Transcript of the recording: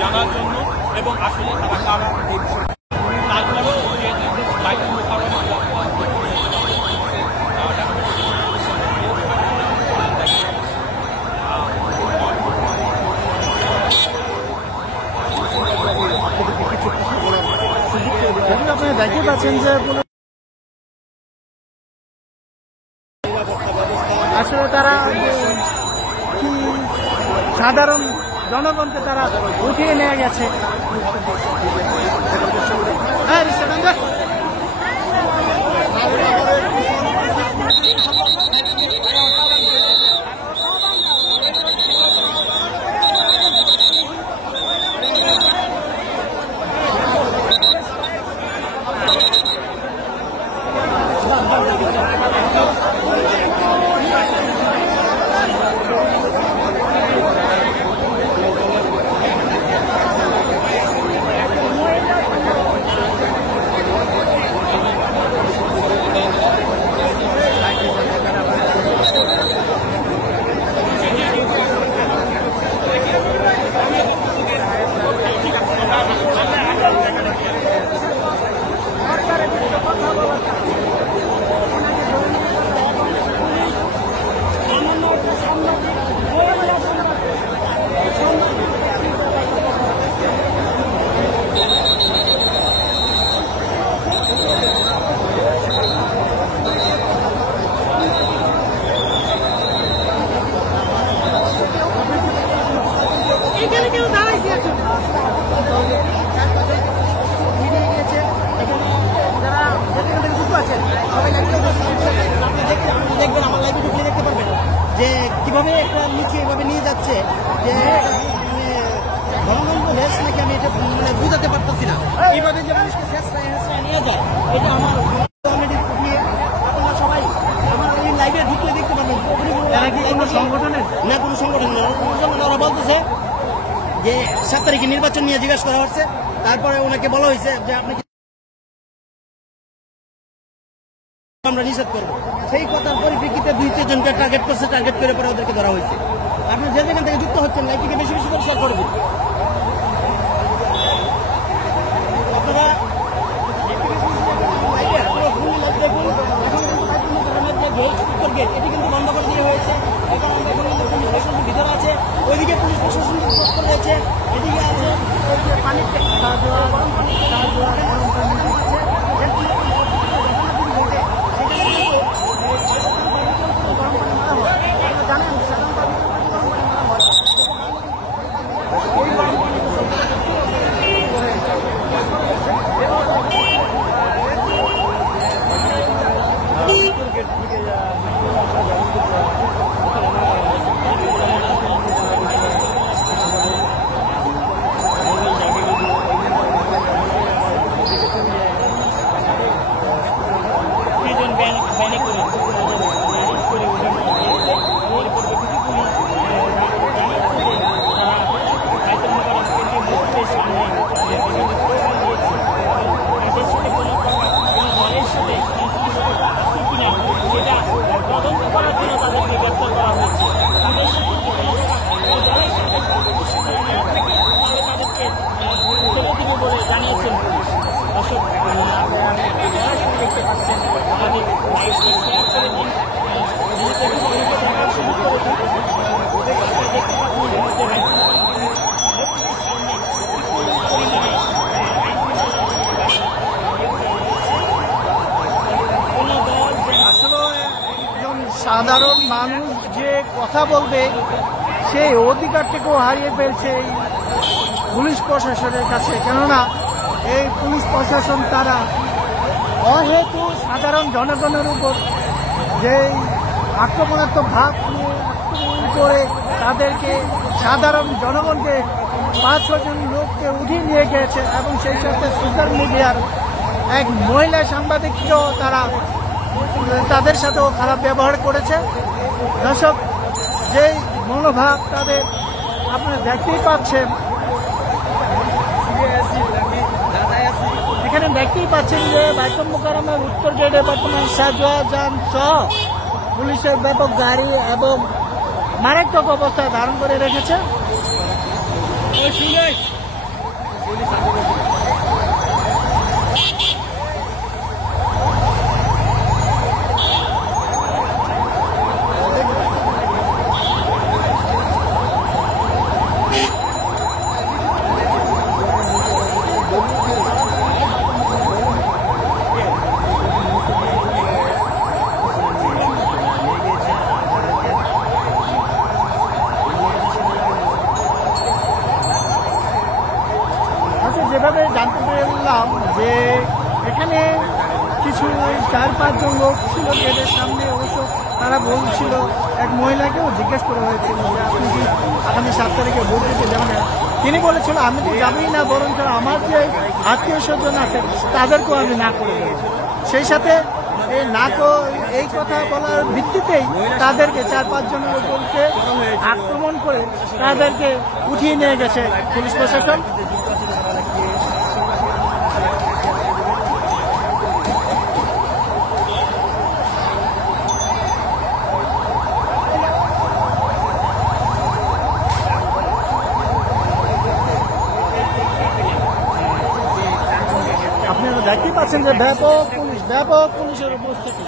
জানার জন্য এবং আসলে তারা কারা তারপরেও আপনি দেখতে পাচ্ছেন যে আসলে তারা কি সাধারণ জনগণকে তারা উঠিয়ে নিয়ে গেছে। দেখবেন আমার লাইভে ঢুকলে দেখতে পারবেন যে কিভাবে একটা নিচে এভাবে নিয়ে যাচ্ছে যে ধর্মগ্রন্থ শেষ নাকি আমি এটা বুঝাতে পারতেছি না। এইভাবে যে মানুষকে শেষ নিয়ে যায় এটা আমার অলরেডি আপনারা সবাই আমার এই লাইভে ঢুকলে দেখতে পারবেন। কোনো সংগঠনের না, কোনো সংগঠন না, ওরা বলতেছে যে 7 তারিখে নির্বাচন নিয়ে জিজ্ঞাসা করা হচ্ছে, তারপরে ওনাকে বলা হয়েছে যে আপনি আমরা নিষেধ করবো। সেই কথার পরিপ্রেক্ষিতে 2-3 জনকে টার্গেট করছে, টার্গেট করে পরে ওদেরকে ধরা হয়েছে। আপনার যে যেখান থেকে যুক্ত হচ্ছেন লাইভটিকে বেশি বেশি করে শেয়ার করবেন। আপনারা এটি কিন্তু বন্ধ করে দিয়ে হয়েছে। এখন আমরা এখন পুলিশ প্রশাসনের ভিতরে আছে, ওইদিকে পুলিশ প্রশাসন রয়েছে, এদিকে আছে পানির ভ্যানে করে ম্যানেজ করে ওঠানো হয়েছে। এর পরিপ্রেক্ষিতে পুলিশ জানিয়েছে যে তারা বাইতুল মোকাররম কেন্দ্রীয় মসজিদের সামনে বিভিন্ন স্লোগান দিয়েছে এবং তাদের সাথে কোনো দলের সাথে সংশ্লিষ্টতা আছে কিনা সেটা তদন্ত করার জন্য তাদেরকে গ্রেপ্তার করা হয়েছে। তাদের সাথে কোনো দলের সাথে সংশ্লিষ্টতা না থাকে তাহলে তাদেরকে ছেড়ে দিবে বলে জানিয়েছেন পুলিশ। দর্শক সরাসরি দেখতে পাচ্ছেন আমাদের লাইভটি শেয়ার করে দিন, অনেকে দেখার সুযোগ করে দিন। আপনারা দেখতে পাচ্ছেন ইতিমধ্যে মসজিদের সামনে বিপুল পরিমাণে কোনো দল আসলে একজন সাধারণ মানুষ যে কথা বলবে সেই অধিকারটুকু হারিয়ে ফেলছে এই পুলিশ প্রশাসনের কাছে। কেননা এই পুলিশ প্রশাসন তারা অহেতু সাধারণ জনগণের উপর যে আক্রমণাত্মক ভাব নিয়ে আক্রমণ করে তাদেরকে সাধারণ জনগণকে 5-6 জন লোককে উঠিয়ে নিয়ে গিয়েছে এবং সেই সাথে সোশ্যাল মিডিয়ার এক মহিলা সাংবাদিককেও তারা তাদের সাথেও খারাপ ব্যবহার করেছে। দর্শক যেই মনোভাব তাদের আপনারা দেখতেই পাচ্ছেন, এখানে দেখতেই পাচ্ছেন যে বাইতুল মোকাররমের উত্তর গেটে বর্তমান শাহজাহান সহ পুলিশের ব্যাপক গাড়ি এবং মারাত্মক অবস্থায় ধারণ করে রেখেছে। যেভাবে জানতে পারলাম যে এখানে কিছু 4-5 জন লোক ছিল গেটের সামনে, অবশ্য তারা বলছিল, এক মহিলাকেও জিজ্ঞেস করা হয়েছিল যে আপনি কি আগামী 7 তারিখে ভোট দিতে যাবেন? তিনি বলেছিল আমি তো যাবই না, বরঞ্চ আমার যে আত্মীয় স্বজন আছে তাদেরকেও আমি না করে দেব। সেই সাথে এই কথা বলার ভিত্তিতেই তাদেরকে 4-5 জনের উপরকে আক্রমণ করে তাদেরকে উঠিয়ে নিয়ে গেছে পুলিশ প্রশাসন। আপনারা দেখতেই পাচ্ছেন যে ব্যাপক পুলিশের উপস্থিতি।